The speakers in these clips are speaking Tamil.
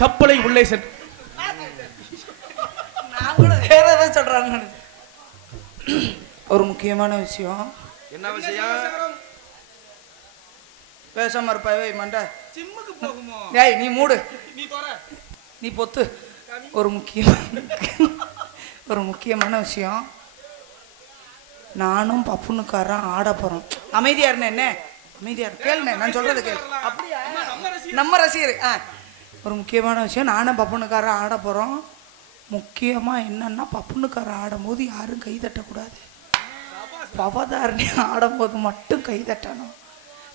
கப்பலை உள்ளே சென்று நான் கூட வேற ஏதாவது சொல்றாங்க. ஒரு முக்கியமான விஷயம். என்ன விஷயம்? பேசாம இருப்பாவே மண்ட ஜிம்முக்கு போகுமோ? டேய் நீ மூடு, நீ போற, நீ பொத்து. ஒரு முக்கியமான விஷயம். நானும் பப்புனுக்காரன் ஆட போறோம். அமைதியா இருந்தேன். என்ன அமைதியா கேளுண்ணே, நான் சொல்றது கேளு. அப்படியா? நம்ம ரசிகர். ஒரு முக்கியமான விஷயம். நானும் பப்புனுக்காரன் ஆட போறோம். முக்கியமா என்னன்னா பப்புனுக்காரன் ஆடும்போது யாரும் கை தட்டக்கூடாது. பவதாரணி ஆடும்போது மட்டும் கை தட்டணும்.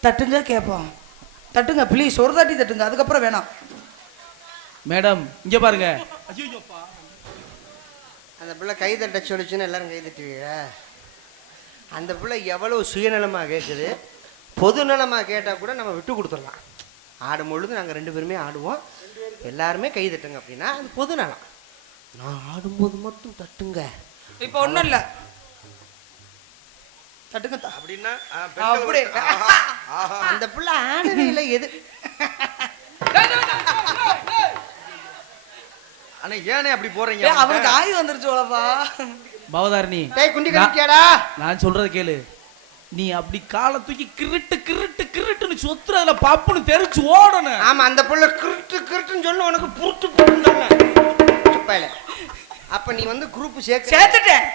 தட்டுங்க கேட்போம். தட்டுங்க ப்ளீஸ், ஒரு தாட்டி தட்டுங்க, அதுக்கப்புறம் வேணாம். மேடம் இங்க பாருங்க. அந்த பிள்ளை கை தட்ட சொல்லிச்சுன்னு எல்லாரும் கை தட்டுவீங்க. அந்த பிள்ளை எவ்வளவு சுயநலமாக கேட்குது. பொது நலமாக கேட்டால் கூட நம்ம விட்டு கொடுத்துடலாம். ஆடும் பொழுது நாங்கள் 2 பேருமே ஆடுவோம், எல்லாருமே கை தட்டுங்க அப்படின்னா அது பொது நலம். நான் ஆடும்போது மட்டும் தட்டுங்க. இப்போ ஒன்றும் இல்லை, தட்டுங்க அப்படின்னா அப்படி. அந்த பிள்ளை ஆடவே இல்லை. எது அண்ணா ஏனே அப்படி போறீங்க? அவனுக்கு ஆய் வந்துருச்சோலப்பா. பவதாரணி குண்டி கட்டியாடா, நான் சொல்றது கேளு. நீ அப்படி காலை தூக்கி கிருட்டு கிருட்டு கிருட்டுன்னு சொத்துறதுல பப்புன்னு தெரிச்சு ஓடணும். ஆமா அந்த பிள்ளை கிருட்டு கிருட்டுன்னு சொல்லு, உனக்கு புருட்டு புருட்டு. அப்ப நீ வந்து குரூப் சேர்த்துட்டேன்.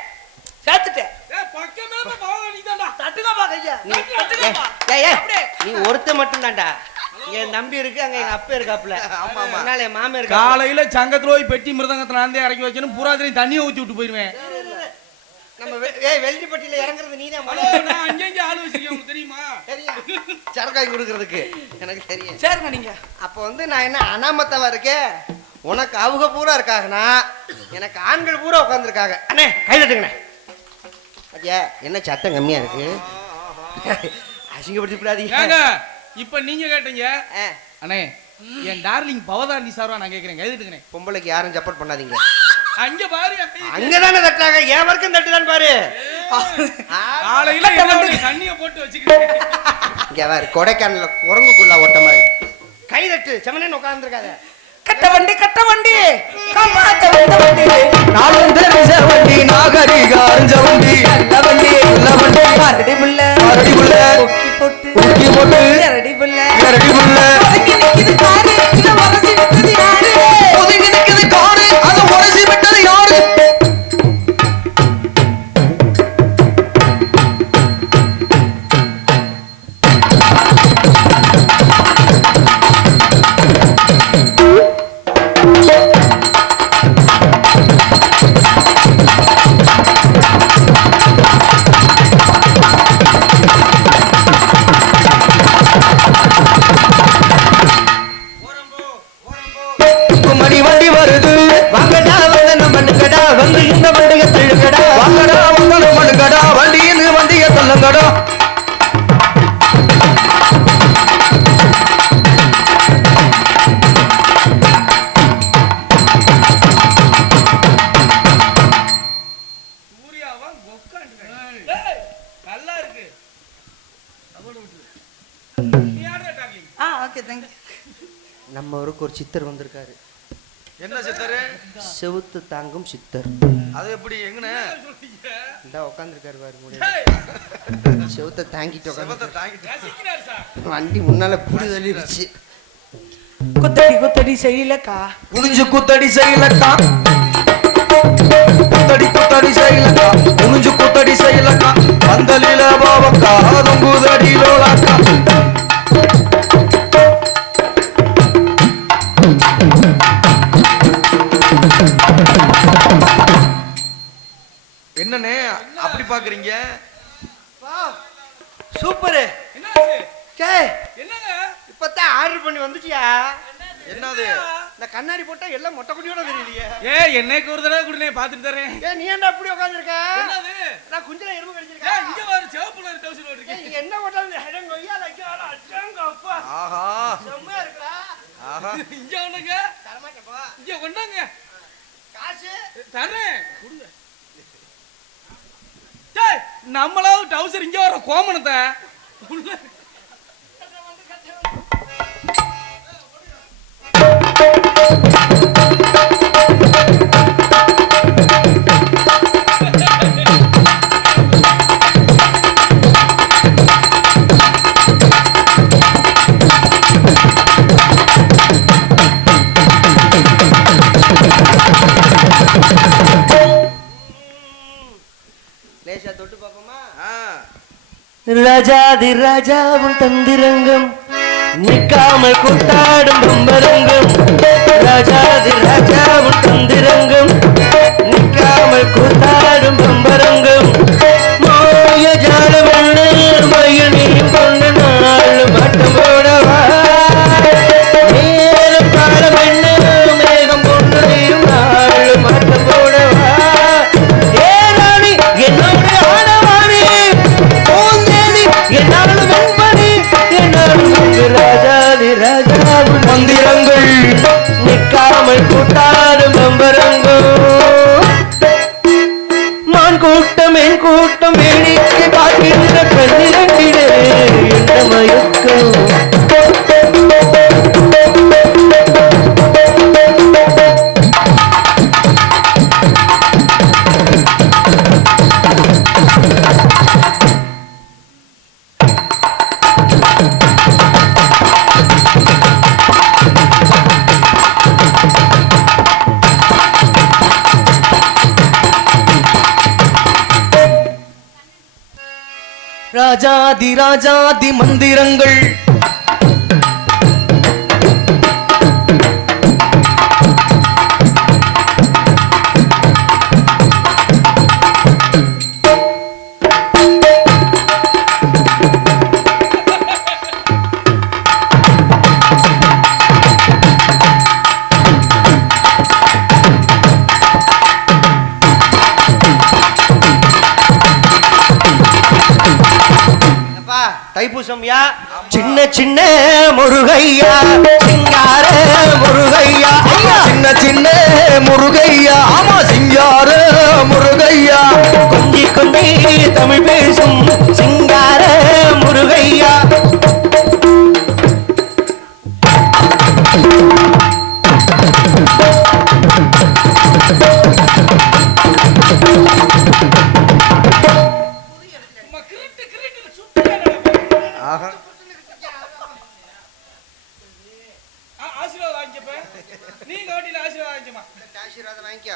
நீ ஒருத்த மட்டும் தான்டா. என் தம்பி இருக்கு, அங்க எங்க அப்பா இருக்காப்ல. என் மாமா இருக்கு. காலையில சங்கத்துல போய் பெட்டி மிருதங்கத்துல நான் இறக்கி வைக்கணும். புறாதிரி தண்ணியை ஊத்தி விட்டு போயிருவேன். நம்ம வெள்ளிப்பட்டியில இறங்குறது நீதான். அங்கங்க ஆளு வச்சிருக்கேன் தெரியுமா? சரக்காய் கொடுக்கறதுக்கு எனக்கு தெரியும். சரிங்க நீங்க. அப்ப வந்து நான் என்ன அனாமத்தவா இருக்கேன்? உனக்கு அவங்க பூரா இருக்காங்கன்னா எனக்கு ஆண்கள் பூரா உட்காந்துருக்காங்க. அண்ணே கை தட்டுங்கண்ணே. ஐயா என்ன சத்தம் கம்மியா இருக்கு? அசிங்கப்படுத்திடாதீங்க. இப்ப நீங்க கேட்டீங்க அண்ணே, என் டார்லிங் பவதாரணி சார்வா நான் கேட்கிறேன், கைதுட்டுங்கண்ணே. பொம்பளைக்கு யாரும் சப்போர்ட் பண்ணாதீங்க. அங்க பாரு, அங்கதானே தட்டாங்க. என் வரைக்கும் தட்டுதான் பாரு. காலையில தண்ணிய போட்டு வச்சுக்கிறேன். இங்க பாரு, கொடைக்கானல குரங்குக்குள்ள ஓட்ட மாதிரி கை தட்டு. செமனே உட்கார்ந்துருக்காத. கட்ட வண்டி காமாத்த வண்டி நாலு வண்டி நாகரிக அரிஞ்ச வண்டி நல்ல வண்டி அரடி புள்ள ஊக்கி போட்டு அரடி புள்ள ஒதுங்கி நிக்குது காரு, இத உரசி விட்டது யாரு? ஒதுங்கி நிக்குது காரு, அத உரசி விட்டது யாரு? மணி வண்டி வருது, வாங்கடா வந்து பண்ணுங்கடா, வந்து இந்த வண்டியை தள்ளுங்கடா, வாங்கடா வந்து பண்ணுங்கடா, வண்டியில் வண்டியை தள்ளுங்கடா. நல்லா இருக்கு. Okay thank you. நம்ம ஊருக்கு ஒரு சித்தர் வந்திருக்காரு. என்ன சித்தரு? செவுத்து தாங்கும் சித்தர். அது எப்படி எங்கனே? இந்த உட்கார்ந்திருக்காரு பாரு, முடியல. செவுத்த தாங்கிட்டு உட்கார்ந்து வண்டி முன்னால புடி தள்ளிருச்சு. குத்தடி செய்யலக்கா, குனிஞ்சு குத்தடி செய்யலக்கா, குத்தடி செய்யலக்கா, குனிஞ்சு குத்தடி செய்யலக்கா, பந்தலில பாவக்கா, தொங்குதடி லோலாக்கா. என்னனே அப்படி பாக்குறீங்க? சூப்பர். என்னங்க இப்பதான் ஆர்டர் பண்ணி வந்துட்டியா? என்னது? இந்த கண்ணாடி போட்டா எல்லாம் மொட்டை குட்டியோட தெரியலையே. என்னைக்கு ஒரு தடவை குடினே பாத்துட்டு தரேன். நீ என்ன அப்படி உட்கார்ந்திருக்க? என்னது? நான் குஞ்சில எறும்பு கடிச்சிருக்கேன். இங்க பாரு, சிவப்பு கலர் டவுசர் போட்டுருக்கேன். நீ என்ன போட்டாலும் ஹெடன் கொய்யா லைக்கால அச்சங்க அப்பா. ஆஹா செம்மையா இருக்குடா. ஆஹா இங்க ஒண்ணுங்க தரமாட்டேப்பா. இங்க கொண்டாங்க, காசு தரேன் கொடுங்க. டேய் நம்மளாவது டவுசர் இங்க வர கோமணத்தை உள்ள ராஜாதி ராஜாவும் தந்திரங்கம் நிற்காமல் கூத்தாடும் பம்பரங்கம். ராஜாதி ராஜாவும் தந்திரங்கம் நிற்காமல் கூத்தாடும் பம்பரங்கம். மாய ஜாலமண்ண மயில் நீ கொண்டு நாள் மட்டம் போடவா. நேரம் காலம் என்ன மேகம் கொண்டு நீயும் நாள் மட்டம் போடவா. ஏராணி என்னோட ஆனவாணி பூந்தேதி என்னாலும் வெண்பணி என்னாலும் ராஜாதி ராஜாவும் மந்திரங்கள் நிற்காமல் கூட்டாடும் பம்பரங்கள். மான் கூட்டம் என் கூட்டம் வேடிக்கை பார்க்கின்ற கண்ணிரண்டிலே என்ன மயக்கம். ராஜாதி ராஜாதி மந்திரங்கள் தைப்பூசம்யா. சின்ன சின்ன முருகையா சிங்கார முருகையா. சின்ன சின்ன முருகையா. ஆமா சிங்கார முருகையா. கொஞ்சி கொஞ்சி தமிழ் பேசும் சிங்கார முருகையா. ஆசீர்வாதம் வாங்கிக்கப்ப நீங்க வாட்டில ஆசீர்வாதம் வாங்கிக்கமா. ஆசீர்வாதம் வாங்கிக்க.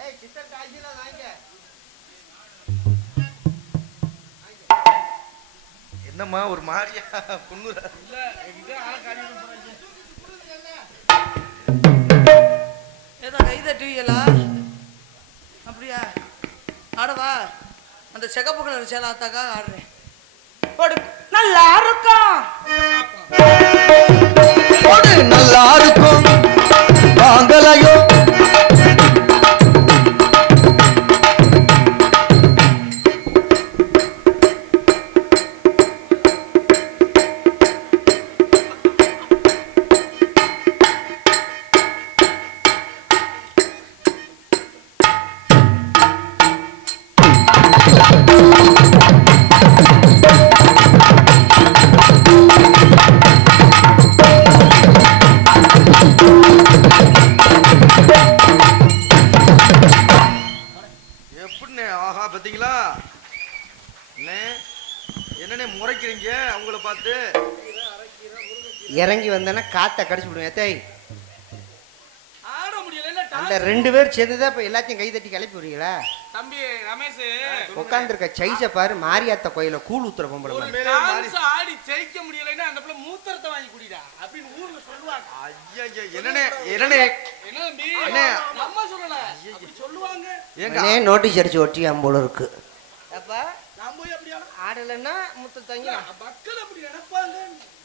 ஏய் சித்தர் ஆசீர்வாதம் வாங்கிக்க. என்னம்மா ஒரு மாதிரியா புண்ணுற இல்ல இதே ஆள காரியம் போறாங்க. ஏதோ கை தட்டுவீங்களா? அப்படியா? ஆடவா? அந்த சிகப்பு கலர் சேலை ஆத்தாக்கா ஆடுறேன். போடு நல்லா இருக்கும். போடு நல்லா இருக்கும் வாங்கலையோ. எப்படிண்ணே? ஆஹா பாத்தீங்களா அண்ணே, என்னண்ணே முறைக்கிறீங்க அவங்கள பார்த்து? இறங்கி வந்தேன்னா காத்த கடிச்சு விடுவேன். எத்தை ஆட முடியல அந்த 2 பேர் சேர்ந்துதான் இப்ப எல்லாத்தையும் கை தட்டி கிளப்பி விடுறீங்களா? தம்பி ரமேஷ் உட்காந்துருக்க சைஸ பாரு. மாரியாத்த கோயில கூழ் ஊத்துற பொம்பளை மாதிரி. டான்ஸ் ஆடி ஜெயிக்க முடியலைன்னா அந்த பிள்ளை மூத்திரத்தை வாங்கி குடிடா அப்படின்னு ஊர்ல சொல்லுவாங்க. ஐயா என்னண்ணே என்னண்ணே என்ன தம்பி அண்ணே. நம்ம சொல்லல அப்படி சொல்லுவாங்க. ஏங்க அண்ணே நோட்டீஸ் அடிச்சு ஒட்டியாம் போல இருக்கு. அப்பா நான் போய் அப்படியா ஆடலைன்னா முத்து தங்கி மக்கள் அப்படி நினைப்பாங்க.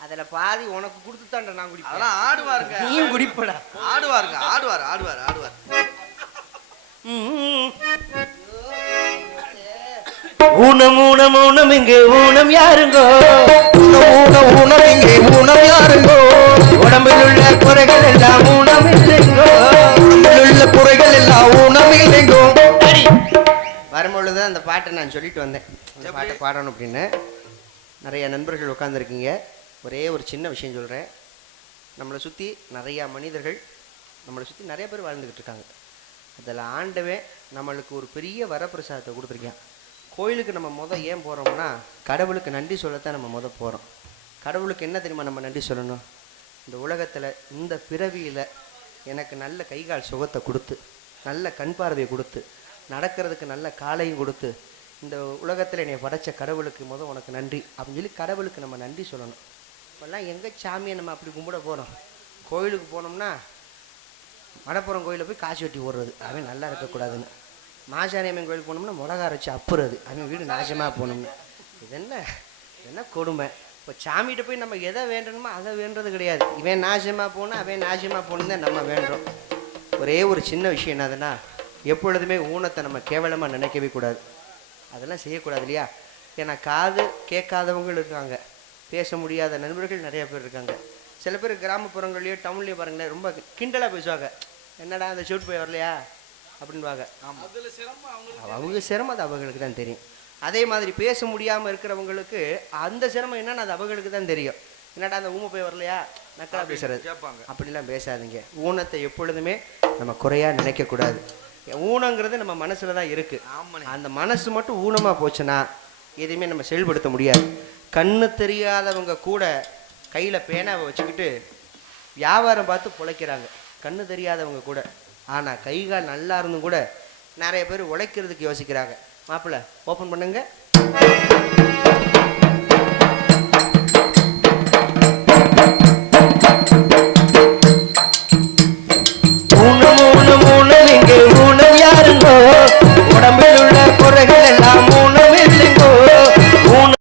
அதுல பாதி உனக்கு கொடுத்து தாண்ட நான் குடிப்பேன். அதெல்லாம் ஆடுவாருங்க. நீயும் குடிப்படா. ஆடுவாருங்க ஆடுவார் ஆடுவார் ஆடுவார். ஊனம் ஊனம் ஊனம் இங்கே ஊனம் யாருங்கோ. ஊனம் ஊனம் இங்கே ஊனம் யாருங்கோ. உடம்பில் உள்ள குறைகள் எல்லாம் ஊனம் இல்லைங்கோ. உடம்பில் உள்ள குறைகள் எல்லாம் ஊனம் இல்லைங்கோ. வரும்பொழுது அந்த பாட்டை நான் சொல்லிட்டு வந்தேன். அந்த பாட்டை பாடணும் அப்படின்னு. நிறைய நண்பர்கள் உட்காந்துருக்கீங்க. ஒரே ஒரு சின்ன விஷயம் சொல்கிறேன். நம்மளை சுற்றி நிறையா மனிதர்கள், நம்மளை சுற்றி நிறைய பேர் வாழ்ந்துக்கிட்டு இருக்காங்க. அதில் ஆண்டவன் நம்மளுக்கு ஒரு பெரிய வரப்பிரசாதத்தை கொடுத்துருக்கான். கோயிலுக்கு நம்ம ஏன் போகிறோம்னா கடவுளுக்கு நன்றி சொல்லத்தான் நம்ம போகிறோம். கடவுளுக்கு என்ன தெரியுமா நம்ம நன்றி சொல்லணும்? இந்த உலகத்தில் இந்த பிறவியில் எனக்கு நல்ல கைகால் சுகத்தை கொடுத்து, நல்ல கண் பார்வையை கொடுத்து, நடக்கிறதுக்கு நல்ல காலையும் கொடுத்து, இந்த உலகத்தில் என்னை படைச்ச கடவுளுக்கு உனக்கு நன்றி அப்படின்னு சொல்லி கடவுளுக்கு நம்ம நன்றி சொல்லணும். இப்போல்லாம் எங்கே சாமியை நம்ம அப்படி கும்பிட போகிறோம்? கோயிலுக்கு போனோம்னா மடப்புறம் கோயிலில் போய் காசு வெட்டி ஓடுறது, அவன் நல்லா இருக்கக்கூடாதுன்னு. மாசாணியம்மன் கோயிலுக்கு போனோம்னா மிளகா அரைச்சி அப்புறது, அவன் வீடு நாசமாக போகணும்னு. இது என்ன கொடுமை? இப்போ சாமிகிட்ட போய் நம்ம எதை வேண்டணுமோ அதை வேண்டது கிடையாது. இவன் நாசமாக போகணும், அவன் நாசமாக போகணும் தான் நம்ம வேண்டுறோம். ஒரே ஒரு சின்ன விஷயம் என்னதுன்னா, எப்பொழுதுமே ஊனத்தை நம்ம கேவலமாக நினைக்கவே கூடாது. அதெல்லாம் செய்யக்கூடாது இல்லையா? ஏன்னா காது கேட்காதவங்க இருக்காங்க, பேச முடியாத நண்பர்கள் நிறைய பேர் இருக்காங்க. சில பேர் கிராமப்புறங்கள்லையோ டவுன்லேயோ பாருங்களேன், ரொம்ப கிண்டலாக பேசுவாங்க. என்னடா அந்த ஷூட் போய் வரலையா அப்படின்வாங்க. ஆமாம், அவங்க சிரமம் அது அவங்களுக்கு தான் தெரியும். அதே மாதிரி பேச முடியாமல் இருக்கிறவங்களுக்கு அந்த சிரமம் என்னன்னு அது அவங்களுக்கு தான் தெரியும். என்னடா அந்த ஊமை போய் வரலையா நக்கலா பேசுறது, அப்படிலாம் பேசாதீங்க. ஊனத்தை எப்பொழுதுமே நம்ம குறையாக நினைக்கக்கூடாது. ஊனங்கிறது நம்ம மனசில் தான் இருக்குது. அந்த மனசு மட்டும் ஊனமாக போச்சுன்னா எதையுமே நம்ம செயல்படுத்த முடியாது. கண்ணு தெரியாதவங்க கூட கையில் பேனாவை வச்சுக்கிட்டு வியாபாரம் பார்த்து பிழைக்கிறாங்க, கண்ணு தெரியாதவங்க கூட. ஆனால் கை கால் நல்லா இருந்தும் கூட நிறைய பேர் உழைக்கிறதுக்கு யோசிக்கிறாங்க. மாப்பிள்ளை ஓப்பன் பண்ணுங்க,